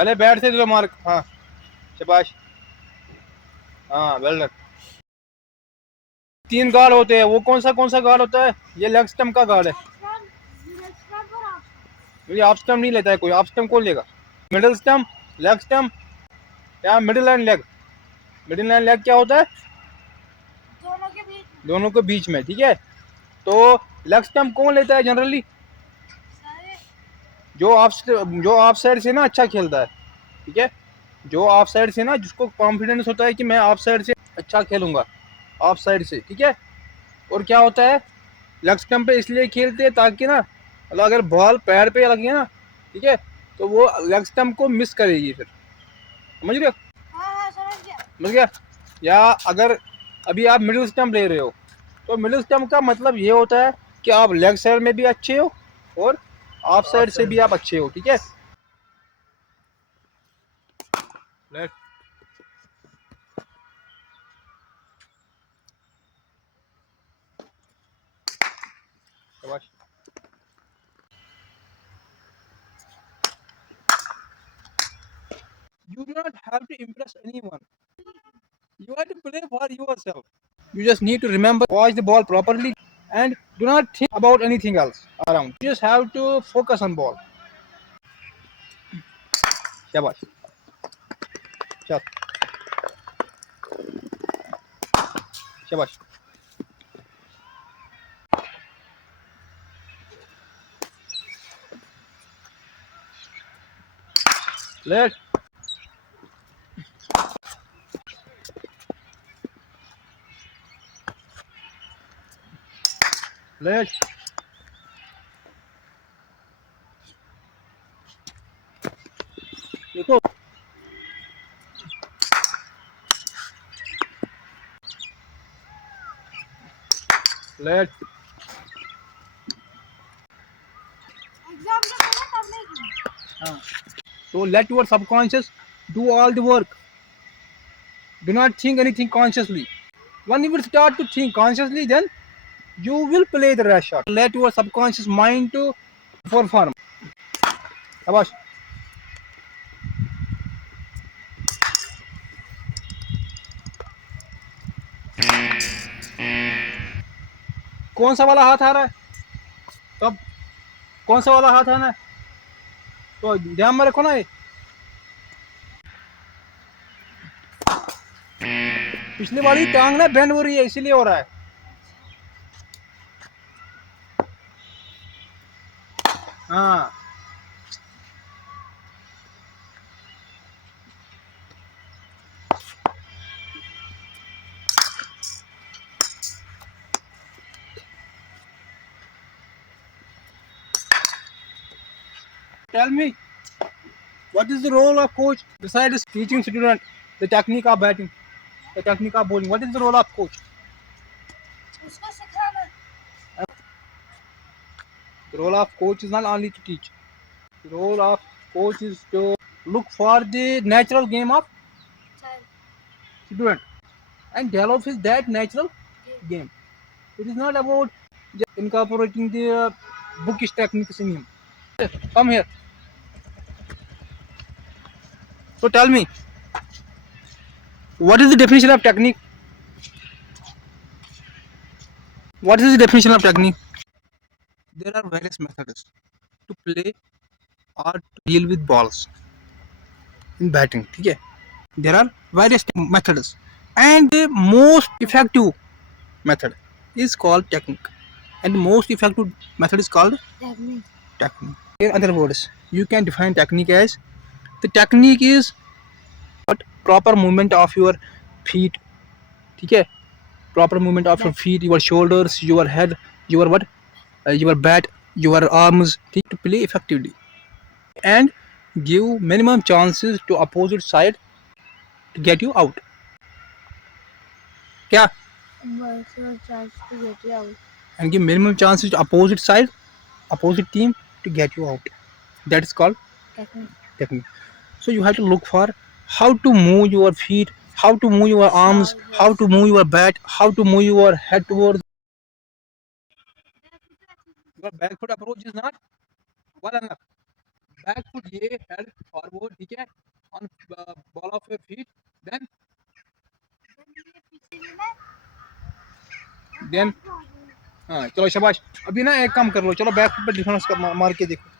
पहले बैट से दो मार्क। हाँ शाबाश। हाँ वेल डन। 3 गार्ड होते हैं, वो कौन सा गार्ड होता है? ये लेग स्टम्प का गार्ड है। ये ऑफ स्टम्प नहीं लेता है कोई। ऑफ स्टम्प कौन लेगा? मिडिल स्टम्प, लेग स्टम्प या middle and leg? Middle and leg क्या होता है? दोनों के बीच में, ठीक है। तो लेग स्टम्प कौन लेता है जनरली? जो ऑफ साइड से ना अच्छा खेलता है, ठीक है। जो ऑफ साइड से ना, जिसको कॉन्फिडेंस होता है कि मैं ऑफ साइड से अच्छा खेलूंगा, ऑफ साइड से, ठीक है। और क्या होता है, लेग स्टम्प पे इसलिए खेलते हैं ताकि ना, मतलब अगर बॉल पैर पे लगी है ना, ठीक है, तो वो लेग स्टम्प को मिस करेगी फिर। समझ गए? समझ गया? या अगर अभी आप मिडिल स्टम्प ले रहे हो, तो मिडिल स्टम्प का मतलब ये होता है कि आप लेग साइड में भी अच्छे हो और ऑफ साइड से भी आप अच्छे हो, ठीक है। लेट शाबाश। You do not have to impress anyone. You have to play for yourself. You just need to remember, watch the ball properly, and do not think about anything else around. You just have to focus on ball. शाबाश। चल शाबाश। Late late देखो, late. हाँ, so let your subconscious do all the work. Do not think anything consciously. When you will start to think consciously, then you will play the rest shot. Let your subconscious mind to perform. शाबाश। कौन सा वाला हाथ आ रहा है? कब? कौन सा वाला हाथ आना है? तो ध्यान में रखो ना ये। पिछली वाली टांग ना बेंड हो रही है, इसीलिए हो रहा है। हाँ। Tell me, what is the role of coach besides teaching student the technique of batting, the technique of bowling? What is the role of coach? उसको सिखाना। The role of coach is not only to teach. The role of coach is to look for the natural game of student and develop his that natural game. It is not about just incorporating the bookish techniques in him. Come here. So tell me, what is the definition of technique? What is the definition of technique? There are various methods to play or to deal with balls in batting. ठीक है? There are various methods, and the most effective method is called technique, and the most effective method is called technique. In other words, you can define technique as the technique is what proper movement of your feet. ठीक है? Proper movement of your feet, your shoulders, your head, your what, your bat, your arms, to play effectively and give minimum chances to opposite side to get you out. क्या? And give minimum chances to opposite side, opposite team to get you out. That is called technique. So you have to look for how to move your feet, how to move your arms, how to move your bat, how to move your head towards. Your back foot approach is not well enough. Back foot ये head forward, ठीक है, on ball of your feet, then then हाँ चलो शाबाश। अभी ना एक काम कर लो, चलो बैक फुट पे डिफरेंस मार के देखो,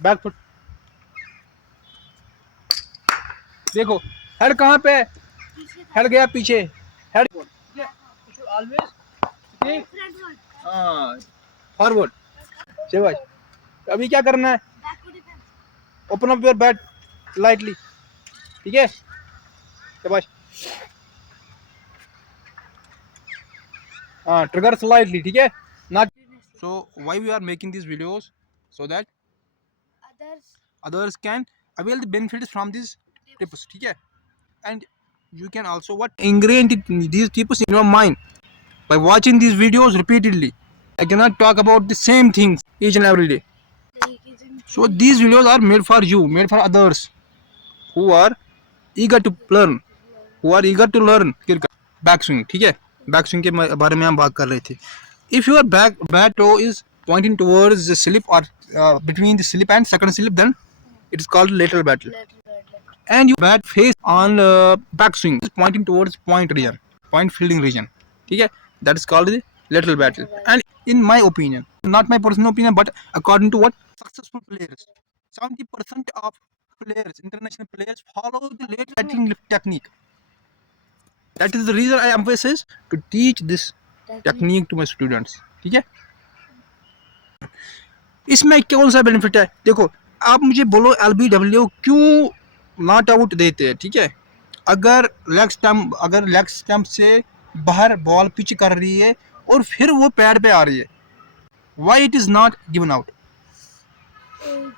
बैक फुट देखो, हेड कहाँ पे है, हेड गया पीछे, हेड ऑलवेज हाँ फॉरवर्ड। शाबाश। अभी क्या करना है, open up your bat lightly, ठीक है, शाबाश। हाँ ट्रिगर स्लाइटली, ठीक है, not. So why we are making this videos, so that others can avail the benefits from these tips, ठीक है, and you can also what ingrain these tips in your mind by watching these videos repeatedly. I cannot talk about the same things each and every day. So these videos are made for you, made for others who are eager to learn, cricket, back swing, ठीक है, back swing के बारे में हम बात कर रहे थे। If your bat toe is pointing towards the slip or between the slip and second slip, then it is called lateral battle. And your bat face on backswing is pointing towards point region, point fielding region, ठीक है, that is called the lateral battle. And in my opinion, not my personal opinion, but according to what successful players, 70% of players, international players, follow the lateral batting technique. That is the reason I emphasize to teach this technique to my students, ठीक है। इसमें कौन सा benefit है, देखो आप मुझे बोलो LBW क्यों नॉट आउट देते हैं, ठीक है, अगर लेग स्टंप से बाहर बॉल पिच कर रही है और फिर वो पैड पे आ रही है, why it is not given out,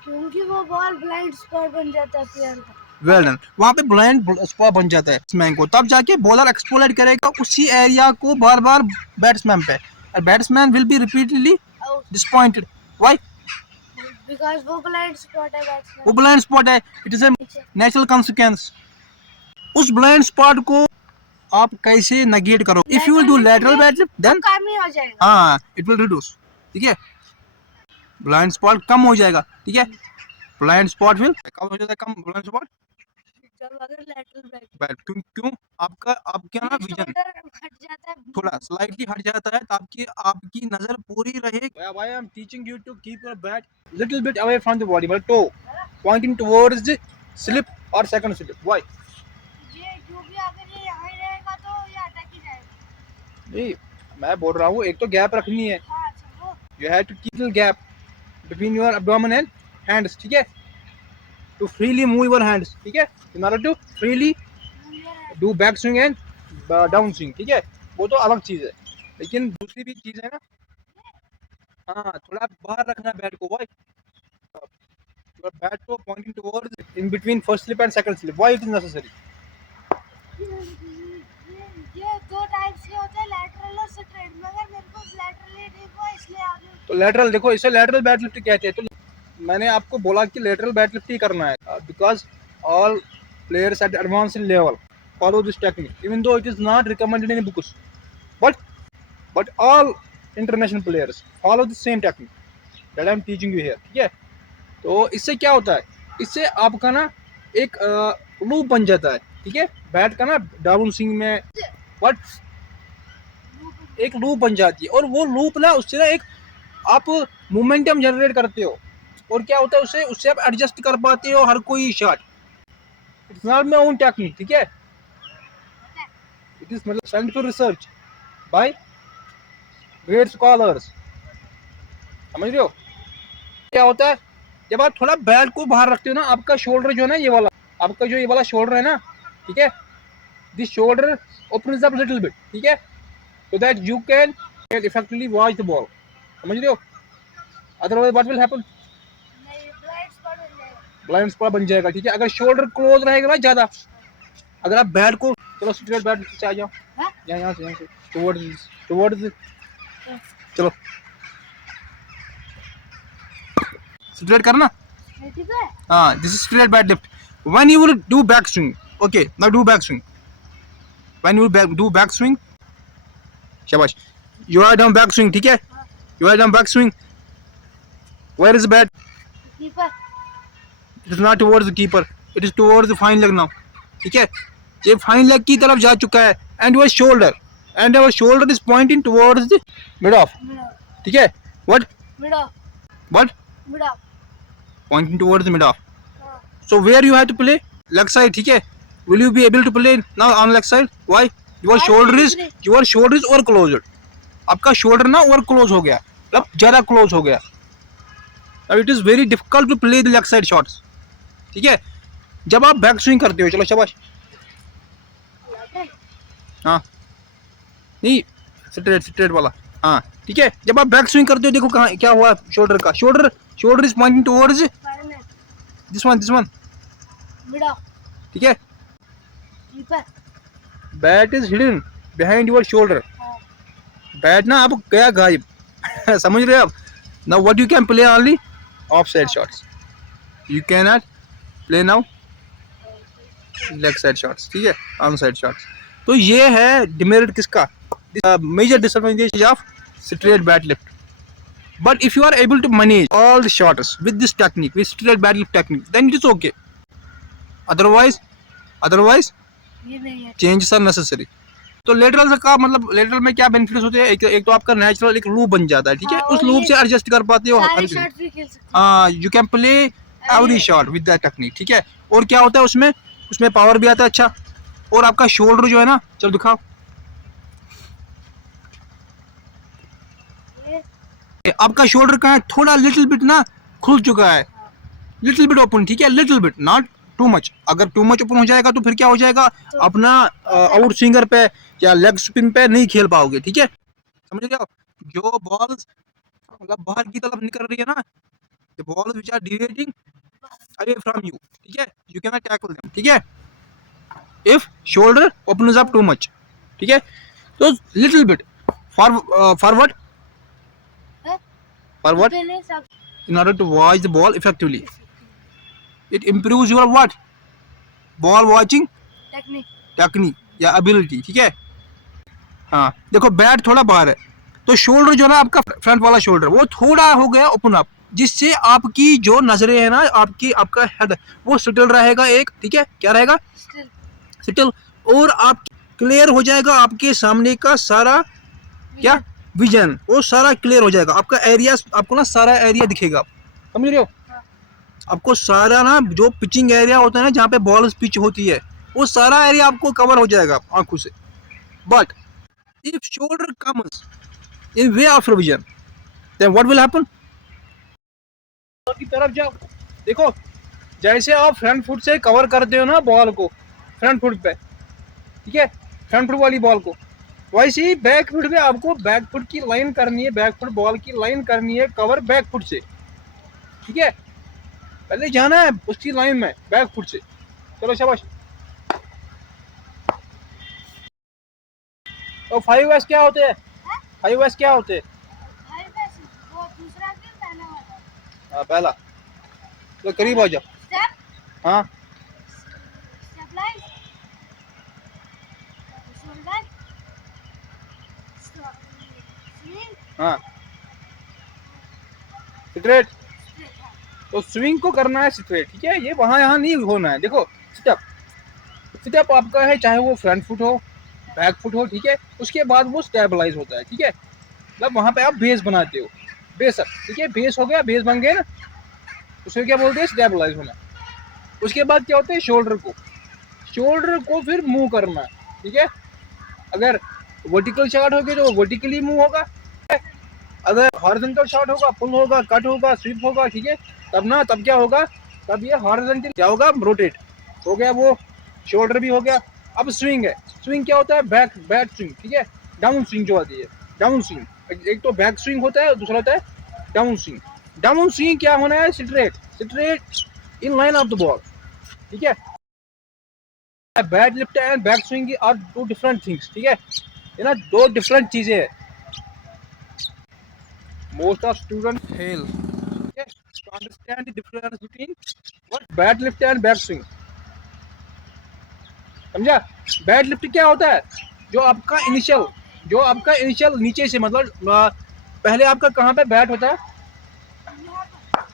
क्योंकि वो बॉल ब्लाइंड स्पॉट बन जाता है प्लेयर का। वेल डन, वहाँ पे ब्लाइंड स्पॉट बन जाता है बैट्समैन को, तब जाके बॉलर एक्सप्लोइट करेगा उसी एरिया को बार बार बैट्समैन पे, और batsman will be repeatedly disappointed. Why, because वो ब्लाइंड स्पॉट है बैट्समैन, वो ब्लाइंड स्पॉट है, it is a natural consequence. उस ब्लाइंड स्पॉट को आप कैसे नेगेट करो, if you will do lateral bat then कम ही हो जाएगा, हाँ इट विल रिड्यूस, ठीक है, ब्लाइंड स्पॉट कम हो जाएगा, ठीक है, ब्लाइंड स्पॉट विल कम हो जाता है, कम ब्लाइंड स्पॉट जब अगर लेटरल बैट क्यों आपका ना विजन हट जाता है, थोड़ा स्लाइटली हट जाता है, ताकि आपकी नजर पूरी रहे। Why I am teaching you to keep your bat little bit away from the body, but toe pointing towards the slip or second slip. Why? ये जो भी अगर ये यहाँ ही रहेगा तो ये अटक ही जाएगा। नहीं, मैं बोल रहा हूँ एक तो गैप रखनी है, हाँ अच्छा वो you have to keep little gap between your abdomen and hands, ठीक है, to freely move your hands, ठीक है, in order to freely do back swing and down swing, ठीक है, वो तो अलग चीज है, लेकिन दूसरी भी चीज है ना, हाँ थोड़ा बाहर रखना बैट को, why your bat को pointing towards in between first slip and second slip, why it is necessary? ये दो टाइप्स के होते हैं, लेटरल और स्ट्रेट, मगर मेरे को लेटरल ही नहीं हुआ इसलिए आगे। तो लेटरल देखो, इसे लेटरल बैट लिफ्ट कहते हैं, तो मैंने आपको बोला कि लेटरल बैट लिफ्ट ही करना है, because all players at advanced level follow this technique, even though it is not recommended in books, but all international players follow the same technique that I am teaching you here, ठीक है। तो इससे क्या होता है, इससे आपका ना एक लूप बन जाता है, ठीक है, बैट का ना डाउन स्विंग में बट एक लूप बन जाती है, और वो लूप ना उससे ना एक आप मोमेंटम जनरेट करते हो, और क्या होता है उससे आप एडजस्ट कर पाते हो हर कोई shot. It's not my own technique, ठीक है, इट इज मतलब scientific research by great scholars, समझ रहे हो। क्या होता है जब आप थोड़ा बैट को बाहर रखते हो ना, आपका शोल्डर जो है ना, ये वाला आपका जो ये वाला शोल्डर है ना, ठीक है, this shoulder opens up little bit, ठीक है, so that you can effectively watch the ball, समझ रहे हो, otherwise what will happen, blind spot बन जाएगा, ठीक है, अगर शोल्डर क्लोज रहेगा ना ज्यादा, अगर आप बैट को, चलो स्ट्रेट बैट से आ जाओ, यहाँ से टुवर्ड्स चलो स्ट्रेट करना, हाँ this is straight bat lift, when you will do back swing, okay now do back swing, when you do back swing, शाबाश, you are down back swing, ठीक है, you are down back swing, where is bat, keeper it is not towards the keeper, it is towards the fine leg now, ठीक है। ये fine leg की तरफ जा चुका है and your shoulder is pointing towards the mid of, mid of ठीक है। What mid of what mid of pointing towards the mid of. हाँ So where you have to play? Leg side, ठीक है। Will you be able to play now on leg side? Why? Your shoulder is over closed. आपका shoulder ना over close हो गया, मतलब ज़्यादा close हो गया। Now it is very difficult to play the leg side shots, ठीक है। जब आप बैक स्विंग करते हो, चलो शाबाश, हाँ नहीं स्ट्रेट वाला, हाँ ठीक है। जब आप बैक स्विंग करते हो, देखो कहाँ क्या हुआ शोल्डर का, shoulder is pointing towards this one, mid of ठीक है। Keeper bat is hidden behind your shoulder, हाँ बैट ना अब गया गायब समझ रहे हो आप। Now what you can play only of side shots, you can not play now leg side shots, ठीक है, ऑन साइड शॉट्स। तो ये है डिमेरिट किसका, major disadvantage of straight bat lift. But if you are able to manage all the shots with this technique, with straight bat lift technique, then it is okay. Otherwise ये नहीं है changes are necessary. तो lateral का मतलब lateral में क्या benefits होते हैं, एक तो आपका नेचुरल एक लूप बन जाता है, ठीक है। हाँ, उस और लूप ये से एडजस्ट कर पाते हो सारे हर शॉट भी खेल सकते हाँ, you can play every shot with that technique, ठीक है। और क्या होता है उसमें पावर भी आता है अच्छा, और आपका शोल्डर जो है ना, चलो दिखाओ, हैं। आपका शोल्डर कहाँ है, थोड़ा लिटिल बिट ना खुल चुका है, लिटिल बिट ओपन, ठीक है, little bit, not too much. अगर टू मच ओपन हो जाएगा तो फिर क्या हो जाएगा, अपना आउट स्विंगर पे या लेग स्पिन पे नहीं खेल पाओगे, ठीक है, समझ रहे हो। जो बॉल मतलब बाहर की तरफ निकल रही है ना, the ball which are deviating away from you, ठीक है, you can not tackle them, ठीक है, if shoulder opens up too much, ठीक है। तो लिटिल बिट फॉरवर्ड हैं? फॉरवर्ड पहले सब in order to watch the ball effectively. It improves your what? Ball watching technique technique या ability, ठीक है। हाँ देखो बैट थोड़ा बाहर है, तो शोल्डर जो ना आपका फ्रंट वाला शोल्डर वो थोड़ा हो गया ओपन अप, जिससे आपकी जो नजरें है ना, आपका हेड वो सेटल रहेगा एक, ठीक है, क्या रहेगा स्टिल सेटल, और आप क्लियर हो जाएगा, आपके सामने का सारा क्या विजन वो सारा क्लियर हो जाएगा, आपका एरिया, आपको ना सारा एरिया दिखेगा, समझ रहे हो। हाँ। आपको सारा ना जो पिचिंग एरिया होता है ना, जहाँ पे बॉल पिच होती है, वो सारा एरिया आपको कवर हो जाएगा आंखों से। But if shoulder comes in way of vision, then what will happen, की तरफ जाओ, देखो जैसे आप फ्रंट फुट से कवर करते हो ना बॉल को, फ्रंट फुट पे, ठीक है, फ्रंट फुट वाली बॉल को, वैसे ही बैक फुट में आपको बैक फुट की लाइन करनी है, बैक फुट बॉल की लाइन करनी है कवर बैक फुट से, ठीक है, पहले जाना है उसकी लाइन में बैक फुट से। चलो शाबाश। तो 5S क्या होते हैं, 5S क्या होते हैं, भाई वैसे वो दूसरा गेम पहला वाला हाँ पहला, तो करीब आ जाओ, स्टेप हाँ स्टेप लाइन शोल्डर स्विंग हाँ स्ट्रेट, स्ट्रेट तो स्विंग को करना है स्ट्रेट, ठीक है, ये वहाँ यहाँ नहीं होना है। देखो स्टेप आपका है, चाहे वो फ्रंट फुट हो बैक फुट हो, ठीक है, उसके बाद वो स्टेबलाइज होता है, ठीक है, मतलब वहाँ पे आप बेस बनाते हो, बेस, ठीक है, बेस हो गया, बेस बन गए ना, उसको क्या बोलते हैं स्टेबलाइज होना। उसके बाद क्या होता है, शोल्डर को फिर मूव करना, ठीक है, अगर वर्टिकल शॉट होगी तो वर्टिकली मूव होगा, अगर हॉरिजॉन्टल शॉट होगा, पुल होगा, कट होगा, स्वीप होगा, ठीक है, तब क्या होगा, तब ये हॉरिजॉन्टल क्या होगा, रोटेट हो गया, वो शोल्डर भी हो गया। अब स्विंग है, स्विंग क्या होता है, बैक स्विंग, ठीक है, डाउन स्विंग जो आती है, डाउन स्विंग, एक तो बैक स्विंग होता है, दूसरा होता है डाउन स्विंग। डाउन स्विंग क्या होना है, straight in line of the ball, ठीक है। Bat lift and back swing are two different things, ठीक है, ये ना दो डिफरेंट चीजें हैं। Most of student fail to understand the difference between what bat lift and back swing, समझा। बैट लिफ्ट क्या होता है, जो आपका इनिशियल नीचे से, मतलब पहले आपका कहाँ पे बैट होता है,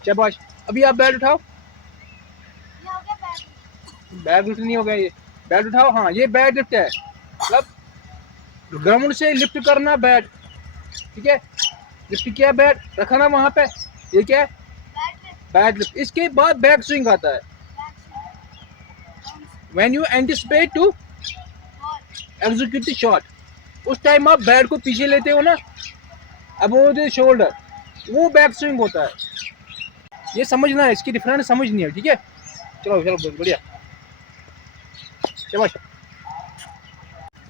शाबाश, अभी आप बेड उठाओ, ये हो गया बैग। बेड लिफ्ट नहीं हो गया ये, बेड उठाओ, हाँ ये बेड लिफ्ट है, मतलब ग्राउंड से लिफ्ट करना बेड, ठीक है, लिफ्ट किया बेड रखा ना वहाँ पे, ये क्या है, बैग लिफ्ट। Bed lift. इसके बाद बैक स्विंग आता है, bag swing. When you anticipate to ball. Execute the shot, उस टाइम आप बैट को पीछे लेते हो ना, अबोव द शोल्डर, वो बैक स्विंग होता है। ये समझना है, इसकी डिफरेंस समझनी है, ठीक है। चलो चलो बहुत बढ़िया, शाबाश।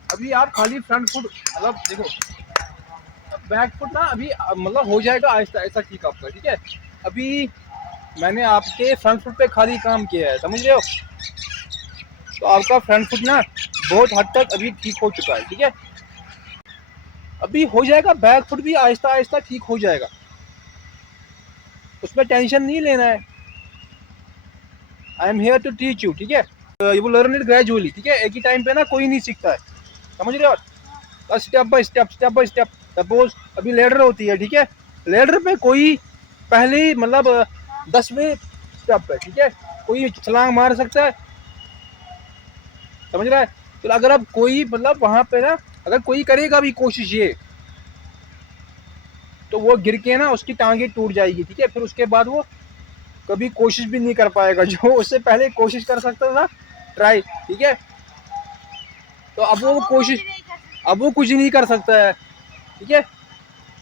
अभी आप खाली फ्रंट फुट, मतलब देखो बैक फुट ना अभी मतलब हो जाएगा आहिस्ता ऐसा, ठीक आपका, ठीक है। अभी मैंने आपके फ्रंट फुट पे खाली काम किया है, समझ रहे हो, तो आपका फ्रंट फुट ना बहुत हद तक अभी ठीक हो चुका है, ठीक है। अभी हो जाएगा बैक फुट भी आहिस्ता आहिस्ता ठीक हो जाएगा, उसमें टेंशन नहीं लेना है। I am here to teach you, ठीक है। You will learn it gradually, ठीक है, एक ही टाइम पे ना कोई नहीं सीखता है, समझ रहे हो, step by step, step by step. Suppose अभी लेडर होती है, ठीक है, लेडर पे कोई पहले ही मतलब 10वें स्टेप पे, ठीक है, कोई छलांग मार सकता है, समझ रहा है। तो अगर अब कोई मतलब वहां पे ना अगर कोई करेगा भी कोशिश ये, तो वो गिर के ना उसकी टांगे टूट जाएगी, ठीक है, फिर उसके बाद वो कभी कोशिश भी नहीं कर पाएगा, जो उससे पहले कोशिश कर सकता था ट्राई, ठीक है। तो अब वो कोशिश, भी नहीं कर सकते। अब वो कुछ नहीं कर सकता है, ठीक है।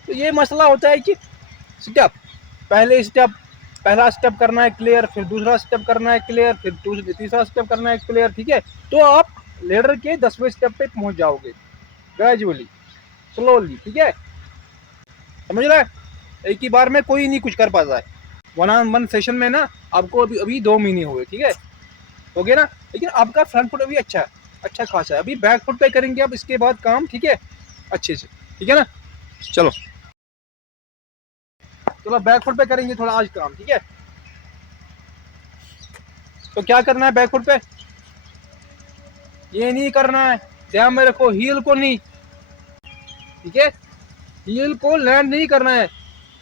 तो ये मसला होता है कि स्टेप, पहले स्टेप, पहला स्टेप करना है क्लियर, फिर दूसरा स्टेप करना है क्लियर, फिर तीसरा स्टेप करना है क्लियर, ठीक है। तो आप लेडर के 10वें स्टेप पे पहुंच जाओगे ग्रेजुअली, स्लोली, ठीक है, समझ रहा है। एक ही बार में कोई नहीं कुछ कर पाता है, वन ऑन वन सेशन में ना आपको अभी अभी 2 महीने हुए, ठीक है, हो गया ना। लेकिन आपका फ्रंट फुट अभी अच्छा है, अच्छा खासा है, अभी बैक फुट पे करेंगे अब इसके बाद काम, ठीक है, अच्छे से, ठीक है ना। चलो चलो बैक फुट पे करेंगे थोड़ा आज काम, ठीक है। तो क्या करना है बैक फुट पे, ये नहीं करना है, ध्यान में रखो, हील को नहीं, ठीक है, हील को लैंड नहीं करना है,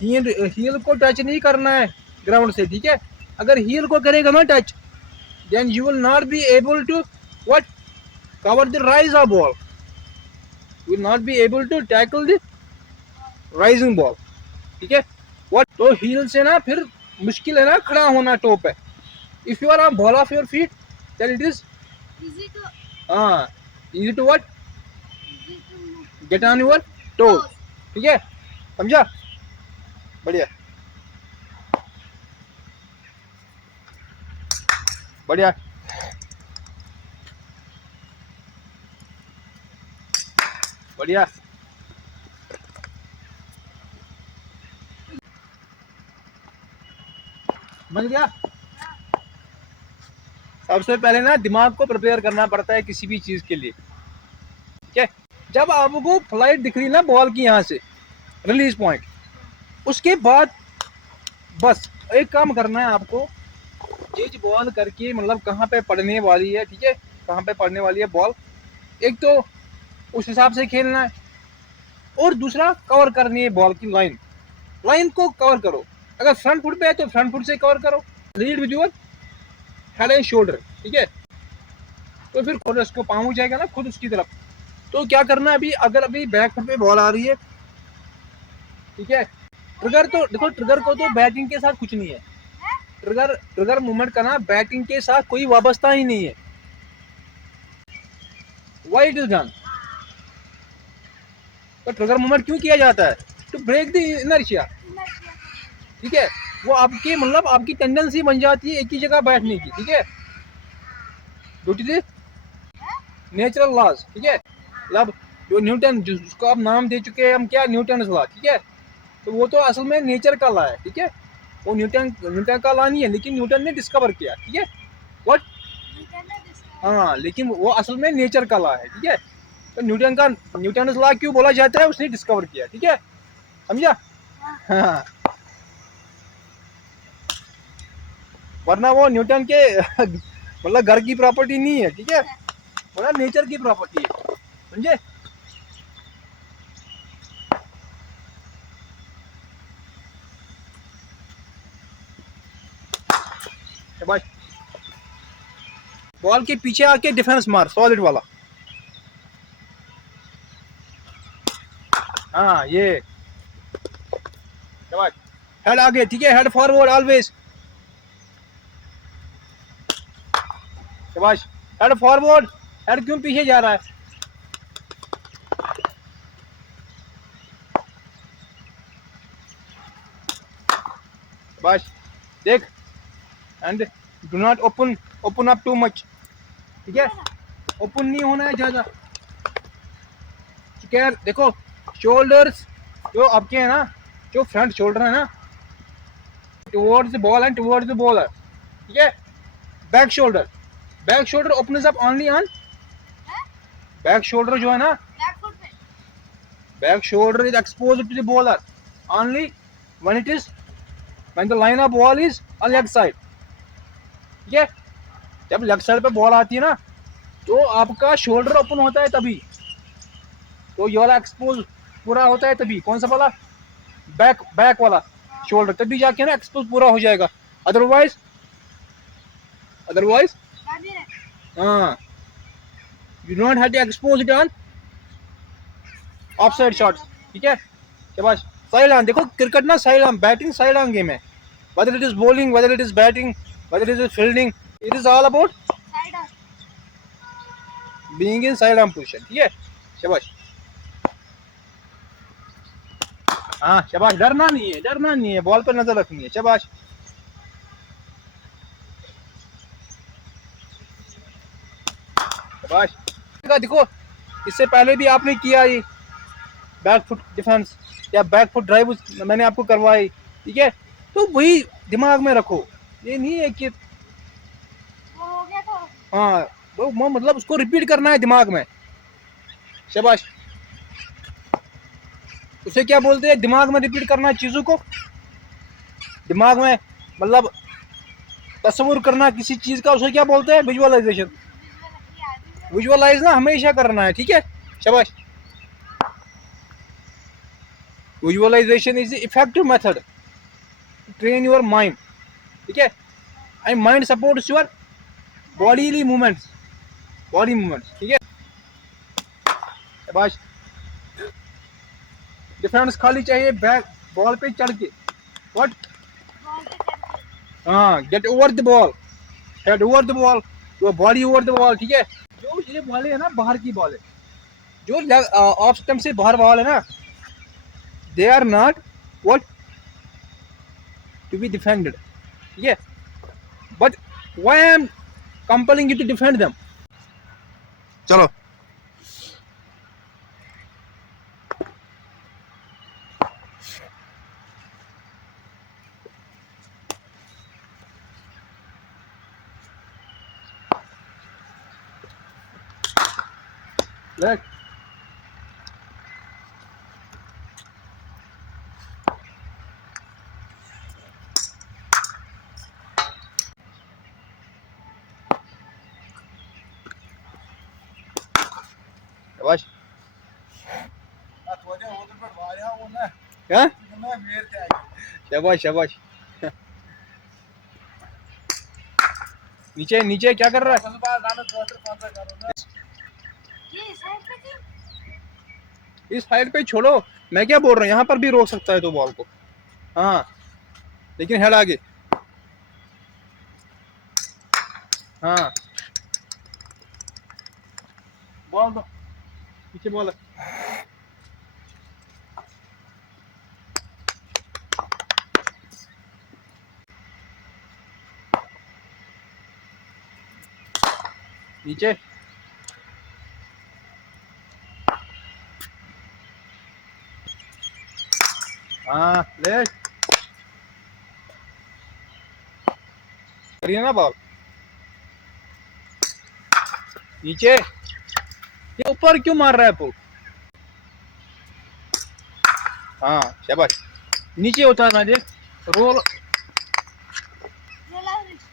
हील को टच नहीं करना है ग्राउंड से, ठीक है। अगर हील को करेगा ना touch, then you will not be able to what cover the rise of ball, you will not be able to tackle the rising ball, ठीक है। what तो heel से ना फिर मुश्किल है ना खड़ा होना टो पे, if you are on ball of your feet then it is Easy to हाँ easy to what easy to get on your toes, toes. ठीक है, समझा, बढ़िया बढ़िया, बढ़िया। समझ गया। सबसे पहले ना दिमाग को प्रिपेयर करना पड़ता है किसी भी चीज के लिए, ठीक है। जब आपको फ्लाइट दिख रही ना बॉल की यहाँ से रिलीज पॉइंट, उसके बाद बस एक काम करना है आपको, चीज बॉल करके मतलब कहाँ पे पड़ने वाली है, ठीक है, कहाँ पे पड़ने वाली है बॉल, एक तो उस हिसाब से खेलना है, और दूसरा कवर करनी है बॉल की लाइन, लाइन को कवर करो। अगर फ्रंट फुट पे है तो फ्रंट फुट से कवर करो, lead with your head and shoulder, ठीक है। तो फिर खुद उसको पाँव हो जाएगा ना खुद उसकी तरफ। तो क्या करना है अभी, अगर अभी बैक फुट पे बॉल आ रही है, ठीक है, ट्रिगर तो देखो, ट्रिगर को तो बैटिंग के साथ कुछ नहीं है, ट्रिगर ट्रिगर मूवमेंट का ना बैटिंग के साथ कोई वाबस्ता ही नहीं है, व्हाई इट इज डन। तो ट्रिगर मूवमेंट क्यों किया जाता है, टू ब्रेक द इनर्शिया, ठीक है। वो आपकी मतलब आपकी टेंडेंसी बन जाती है एक ही जगह बैठने की, ठीक है, due to the natural laws, ठीक है, मतलब जो न्यूटन जिसको आप नाम दे चुके हैं हम क्या, न्यूटन लॉ, ठीक है। तो वो तो असल में नेचर का लॉ है, ठीक है, वो न्यूटन का लॉ नहीं है, लेकिन न्यूटन ने डिस्कवर किया, ठीक है, व्हाट, हाँ, लेकिन वो असल में नेचर का लॉ है, ठीक है। तो न्यूटन लॉ क्यों बोला जाता है, उसने डिस्कवर किया, ठीक है, समझा, हाँ, वरना वो न्यूटन के मतलब घर की प्रॉपर्टी नहीं है, ठीक है, मतलब नेचर की प्रॉपर्टी है, समझे। शाबाश। बॉल के पीछे आके डिफेंस मार, सॉलिड वाला। हाँ ये शाबाश। हेड आगे, ठीक है, हेड फॉरवर्ड ऑलवेज। शाबाश, हेड फॉरवर्ड। हेड क्यों पीछे जा रहा है? शाबाश, देख, and do not open up too much, ठीक है, ओपन नहीं होना है ज्यादा। ठीक है, देखो शोल्डर्स जो आपके है ना, जो फ्रंट शोल्डर है ना, towards the ball and towards the bowler, ठीक है। Back shoulder opens up only on, back shoulder जो है ना, बैक फुट पे। Back shoulder is exposed to the bowler only when the line of ball is on leg side, ठीक है। जब leg side पे बॉल आती है ना, तो आपका शोल्डर ओपन होता है तभी, तो ये वाला एक्सपोज पूरा होता है तभी। कौन सा वाला? बैक वाला शोल्डर, तभी जाके ना एक्सपोज पूरा हो जाएगा। अदरवाइज बांधी रहे। हाँ, you don't have to expose it on off side shots, ठीक है। शाबाश, साइड ऑन। देखो क्रिकेट ना side on, batting side on game है। whether it is bowling, whether it is batting, whether it is fielding, it is all about side on. being in side arm position, ठीक है। शाबाश, हाँ शाबाश, डरना नहीं है, बॉल पर नजर रखनी है। शाबाश, शाबाश। देखो इससे पहले भी आपने किया ये बैक फुट डिफेंस या बैक फुट ड्राइव, मैंने आपको करवाई, ठीक है। तो वही दिमाग में रखो, ये नहीं है कि वो हो गया तो हाँ, वो मतलब उसको रिपीट करना है दिमाग में। शाबाश, उसे क्या बोलते हैं? दिमाग में रिपीट करना चीजों को, दिमाग में मतलब तस्वुर करना किसी चीज का, उसे क्या बोलते हैं? विजुअलाइजेशन। विजुअलाइज ना हमेशा करना है, ठीक है। शाबाश, visualisation is the effective method to train your mind, ठीक है। And mind supports your bodily movements, ठीक है। शाबाश, डिफेंस खाली चाहिए बैक बॉल पे चढ़ के। व्हाट? बॉल पे चढ़ हाँ, get over the ball, head over the ball, your body over the ball, ठीक है। जो ये बॉल है ना, बाहर की बॉल है, जो ऑफ स्टंप से बाहर बॉल है ना, they are not what to be defended, ठीक है। But why I am compelling you to defend them? चलो, देख, शाबाश, क्या? शाबाश शाबाश। नीचे नीचे क्या कर रहा है? ये साइड पे थी। इस साइड पे छोड़ो, मैं क्या बोल रहा हूँ, यहाँ पर भी रोक सकता है तो बॉल को, हाँ, लेकिन हेड आगे। हाँ, बॉल दो, पीछे बॉल है। नीचे, हाँ, ले करिए ना बॉल। नीचे, ये ऊपर क्यों मार रहा है पुल? हाँ शाबाश, नीचे उतारना, देख रोल।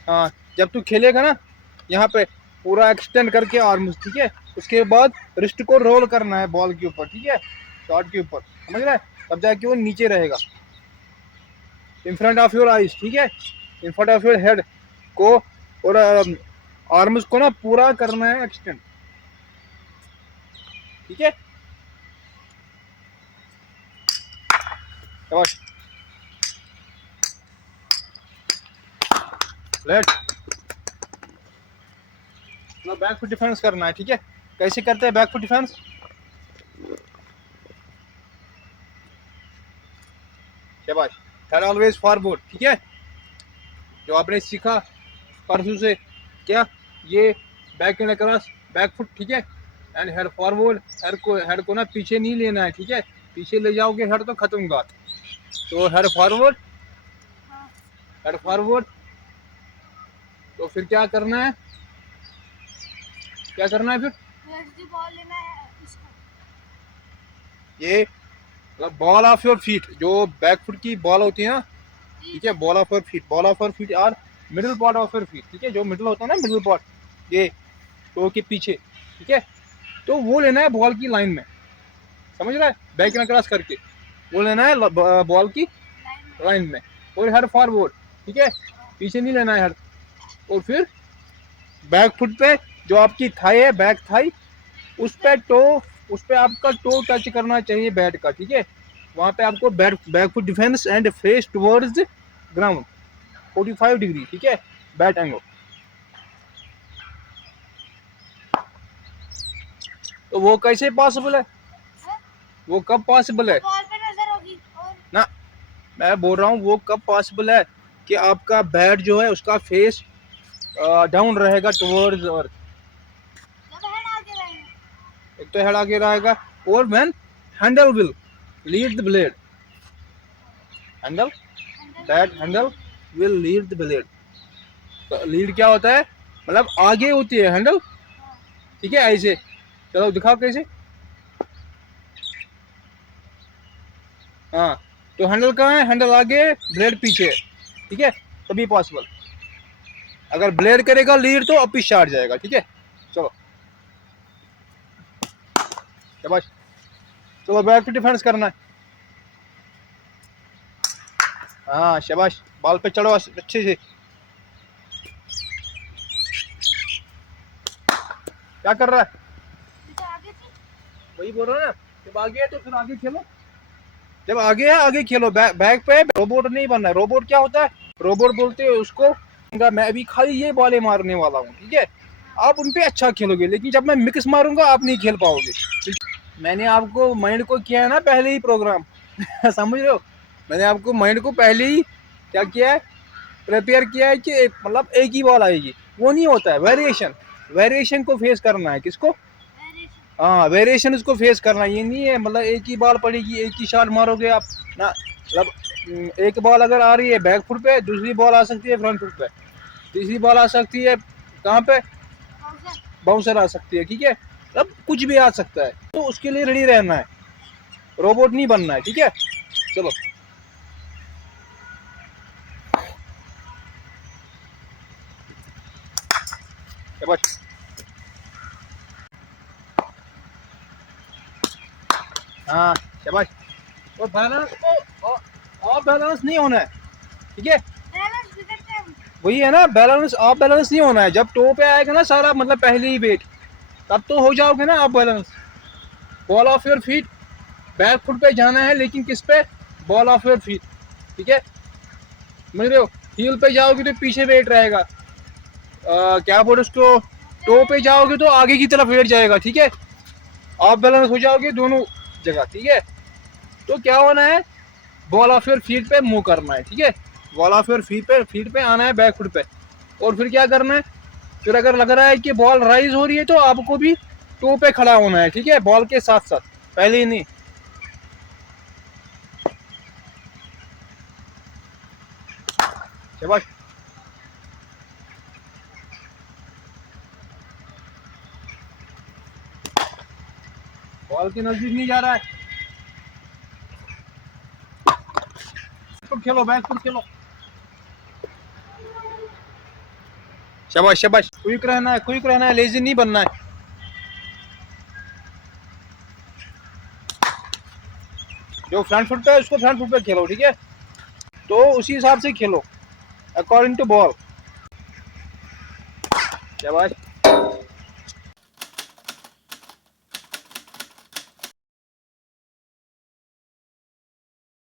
हाँ, जब तू खेलेगा ना, यहाँ पे पूरा एक्सटेंड करके आर्म्स, ठीक है। उसके बाद रिस्ट को रोल करना है बॉल के ऊपर, ठीक है, शॉट के ऊपर, समझ रहा है? तब जाके वो नीचे रहेगा, in front of your eyes, ठीक है, in front of your head, को और आर्म्स को ना पूरा करना है एक्सटेंड, ठीक है। शाबाश, लेट, मतलब बैक फुट डिफेंस करना है, ठीक है। कैसे करते हैं बैक फुट डिफेंस? शाबाश, हेड ऑलवेज फॉरवर्ड, ठीक है। जो आपने सीखा परसों से, क्या ये back and across back foot, ठीक है। एंड हेड फॉरवर्ड, हेड को ना पीछे नहीं लेना है, ठीक है। पीछे ले जाओगे हेड तो खत्म बात। तो हेड फॉरवर्ड, हाँ। Head forward. तो फिर क्या करना है, क्या करना है फिर? दी बॉल लेना है इसको। ये मतलब बॉल ऑफ योर फीट, जो बैक फुट की बॉल होती है ना, ठीक है। Ball of your feet, ball of your feet और middle part of your feet, ठीक है। जो मिडिल होता है ना, मिडिल पार्ट, ये टो के पीछे, ठीक है। तो वो लेना है बॉल की लाइन में, समझ रहा है, बैक एंड क्रॉस करके वो लेना है बॉल की लाइन में। और हेड फॉरवर्ड, ठीक है, पीछे नहीं लेना है हेड। और फिर बैक फुट पे जो आपकी थाई है, बैक थाई, उस पे टो, उस पे आपका टो टच करना चाहिए बैट का, ठीक है। वहां पे आपको back foot defence and face towards ground 45 degree, ठीक है, बैट एंगल। तो वो कैसे पॉसिबल है, वो कब पॉसिबल है बॉल पे नजर होगी और ना? मैं बोल रहा हूँ वो कब पॉसिबल है कि आपका बैट जो है उसका फेस डाउन रहेगा टुवर्ड्स अर्थ। जब हेड आगे रहेगा। एक तो हेड आगे रहेगा, और when handle will lead the blade, handle, bat handle will lead the blade. तो लीड क्या होता है, मतलब आगे होती है हैंडल, ठीक है, ऐसे। चलो दिखाओ कैसे। हाँ, तो हैंडल कहाँ है, हैंडल आगे, ब्लेड पीछे, ठीक है, तभी पॉसिबल। अगर ब्लेड करेगा लीड तो अब पीछे हट जाएगा, ठीक है। चलो शाबाश, चलो बैक पे डिफेंस करना है। हाँ शाबाश, बॉल पे चढ़ो अच्छे से। क्या कर रहा है? तो आगे थी। वही बोल रहा हूँ ना, जब आगे है तो फिर आगे खेलो, जब आगे है आगे खेलो। बैक पे रोबोट नहीं बनना है। रोबोट क्या होता है, रोबोट बोलते हैं उसको। मैं अभी खाली ये बॉले मारने वाला हूँ, ठीक है। आप उन पे अच्छा खेलोगे, लेकिन जब मैं मिक्स मारूंगा आप नहीं खेल पाओगे, ठीक? मैंने आपको माइंड को किया है ना पहले ही प्रोग्राम समझ रहे हो, मैंने आपको माइंड को पहले ही क्या किया है, प्रिपेयर किया है कि मतलब एक ही बॉल आएगी। वो नहीं होता है, वेरिएशन, वेरिएशन को फेस करना है। किसको? हाँ, वेरिएशन उसको फेस करना। ये नहीं है मतलब एक ही बॉल पड़ेगी एक ही शॉट मारोगे आप ना। मतलब एक बॉल अगर आ रही है बैक फुट पे, दूसरी बॉल आ सकती है फ्रंट फुट पे, तीसरी बॉल आ सकती है कहाँ पे, बाउंसर आ सकती है, ठीक है। मतलब कुछ भी आ सकता है, तो उसके लिए रेडी रहना है, रोबोट नहीं बनना है, ठीक है। चलो शाबाश, हाँ शाबाश। और बैलेंस को ऑफ बैलेंस नहीं होना है, ठीक है। बैलेंस बिगड़ता है। वही है ना, बैलेंस ऑफ बैलेंस नहीं होना है। जब टो पे आएगा ना सारा, मतलब पहले ही वेट, तब तो हो जाओगे ना of balance. Ball of your feet, back foot पे जाना है, लेकिन किस पे, बॉल ऑफ योर फीट, ठीक है। समझ रहे हो, हील पे जाओगे तो पीछे वेट रहेगा, क्या बोल उसको, टो पे जाओगे तो आगे की तरफ वेट जाएगा, ठीक है। ऑफ बैलेंस हो जाओगे दोनों जगह, ठीक है। तो क्या होना है, बॉल ऑफ योर फीट पे मूव करना है, ठीक है। बॉल ऑफ योर फीट पे आना है बैक फुट पे। और फिर क्या करना है, फिर अगर लग रहा है कि बॉल राइज हो रही है तो आपको भी टो पे खड़ा होना है, ठीक है, बॉल के साथ साथ, पहले ही नहीं। शाबाश, बॉल के नजदीक नहीं जा रहा है, तो खेलो, बैक फुट खेलो। शाबाश शाबाश, क्विक रहना है, क्विक रहना है, लेजी नहीं बनना है। जो फ्रंट फुट पे है उसको फ्रंट फुट पे खेलो, ठीक है। तो उसी हिसाब से खेलो, अकॉर्डिंग टू बॉल। शाबाश।